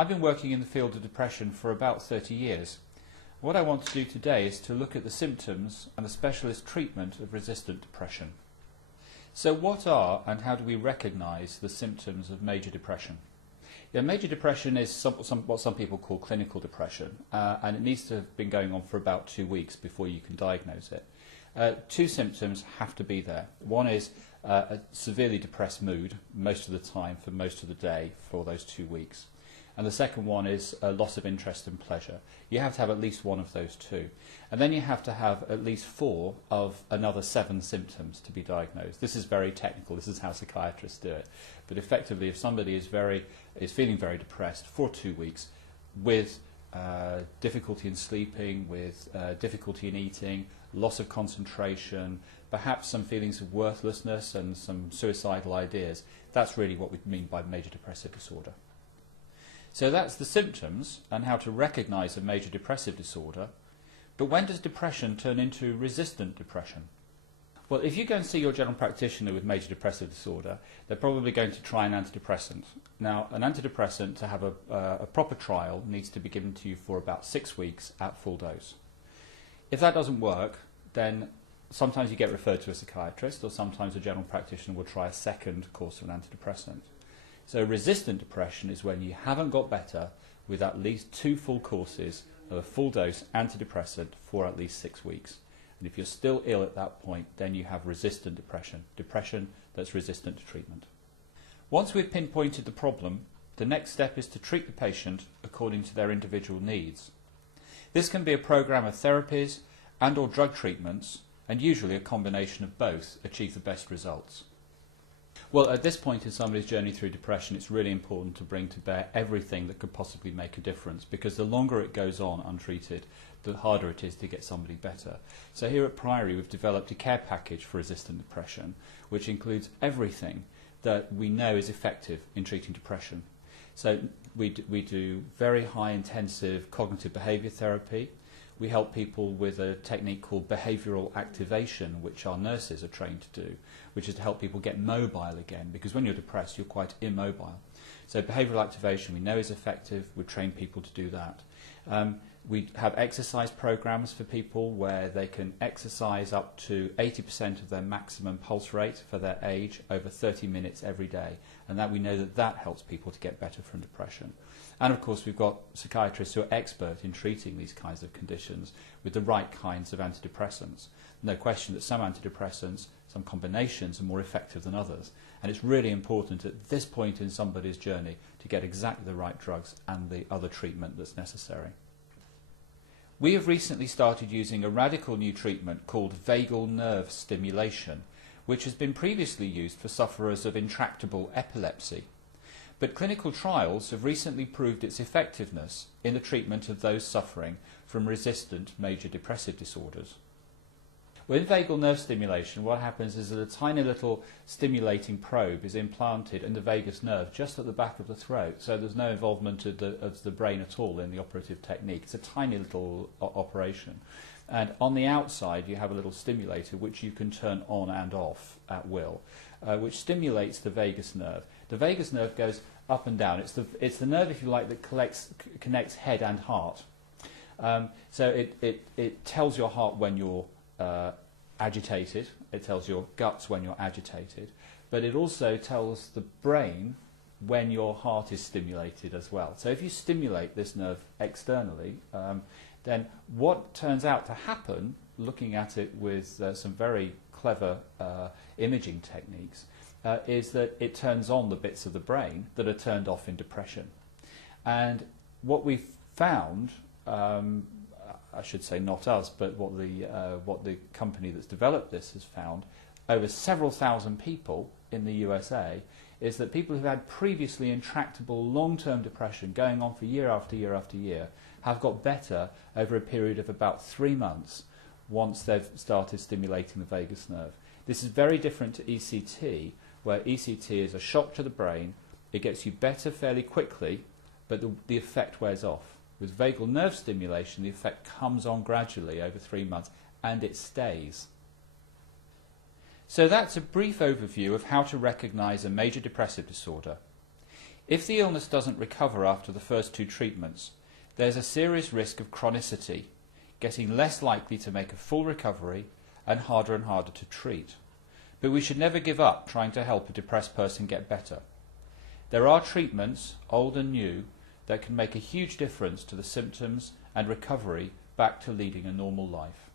I've been working in the field of depression for about 30 years. What I want to do today is to look at the symptoms and the specialist treatment of resistant depression. So what are and how do we recognise the symptoms of major depression? Yeah, major depression is what some people call clinical depression, and it needs to have been going on for about 2 weeks before you can diagnose it. Two symptoms have to be there. One is a severely depressed mood most of the time for most of the day for those 2 weeks. And the second one is a loss of interest and pleasure. You have to have at least one of those two. And then you have to have at least 4 of another 7 symptoms to be diagnosed. This is very technical. This is how psychiatrists do it. But effectively, if somebody is feeling very depressed for 2 weeks with difficulty in sleeping, with difficulty in eating, loss of concentration, perhaps some feelings of worthlessness and some suicidal ideas, that's really what we mean by major depressive disorder. So that's the symptoms and how to recognise a major depressive disorder. But when does depression turn into resistant depression? Well, if you go and see your general practitioner with major depressive disorder, they're probably going to try an antidepressant. Now, an antidepressant, to have a proper trial, needs to be given to you for about 6 weeks at full dose. If that doesn't work, then sometimes you get referred to a psychiatrist, or sometimes a general practitioner will try a second course of an antidepressant. So resistant depression is when you haven't got better with at least 2 full courses of a full dose antidepressant for at least 6 weeks. And if you're still ill at that point, then you have resistant depression, depression that's resistant to treatment. Once we've pinpointed the problem, the next step is to treat the patient according to their individual needs. This can be a program of therapies and or drug treatments, and usually a combination of both achieve the best results. Well, at this point in somebody's journey through depression, it's really important to bring to bear everything that could possibly make a difference, because the longer it goes on untreated, the harder it is to get somebody better. So here at Priory, we've developed a care package for resistant depression, which includes everything that we know is effective in treating depression. So we do very high intensive cognitive behaviour therapy. We help people with a technique called behavioural activation, which our nurses are trained to do, which is to help people get mobile again, because when you're depressed, you're quite immobile. So behavioural activation we know is effective. We train people to do that. We have exercise programs for people where they can exercise up to 80% of their maximum pulse rate for their age over 30 minutes every day, and that we know that helps people to get better from depression. And of course we've got psychiatrists who are expert in treating these kinds of conditions with the right kinds of antidepressants. No question that some antidepressants, some combinations, are more effective than others, and it's really important at this point in somebody's journey to get exactly the right drugs and the other treatment that's necessary. We have recently started using a radical new treatment called vagal nerve stimulation, which has been previously used for sufferers of intractable epilepsy. But clinical trials have recently proved its effectiveness in the treatment of those suffering from resistant major depressive disorders. With vagal nerve stimulation, what happens is that a tiny little stimulating probe is implanted in the vagus nerve just at the back of the throat, so there's no involvement of the brain at all in the operative technique. It's a tiny little operation. And on the outside you have a little stimulator which you can turn on and off at will, which stimulates the vagus nerve. The vagus nerve goes up and down. It's the nerve, if you like, that connects head and heart. So it tells your heart when you're agitated, it tells your guts when you're agitated, but it also tells the brain when your heart is stimulated as well. So if you stimulate this nerve externally, then what turns out to happen, looking at it with some very clever imaging techniques, is that it turns on the bits of the brain that are turned off in depression. And what we've found, I should say not us, but what the company that's developed this has found, over several thousand people in the USA, is that people who've had previously intractable long-term depression going on for year after year after year have got better over a period of about 3 months once they've started stimulating the vagus nerve. This is very different to ECT, where ECT is a shock to the brain. It gets you better fairly quickly, but the effect wears off. With vagal nerve stimulation, the effect comes on gradually over 3 months, and it stays. So that's a brief overview of how to recognise a major depressive disorder. If the illness doesn't recover after the first 2 treatments, there's a serious risk of chronicity, getting less likely to make a full recovery and harder to treat. But we should never give up trying to help a depressed person get better. There are treatments, old and new, that can make a huge difference to the symptoms and recovery back to leading a normal life.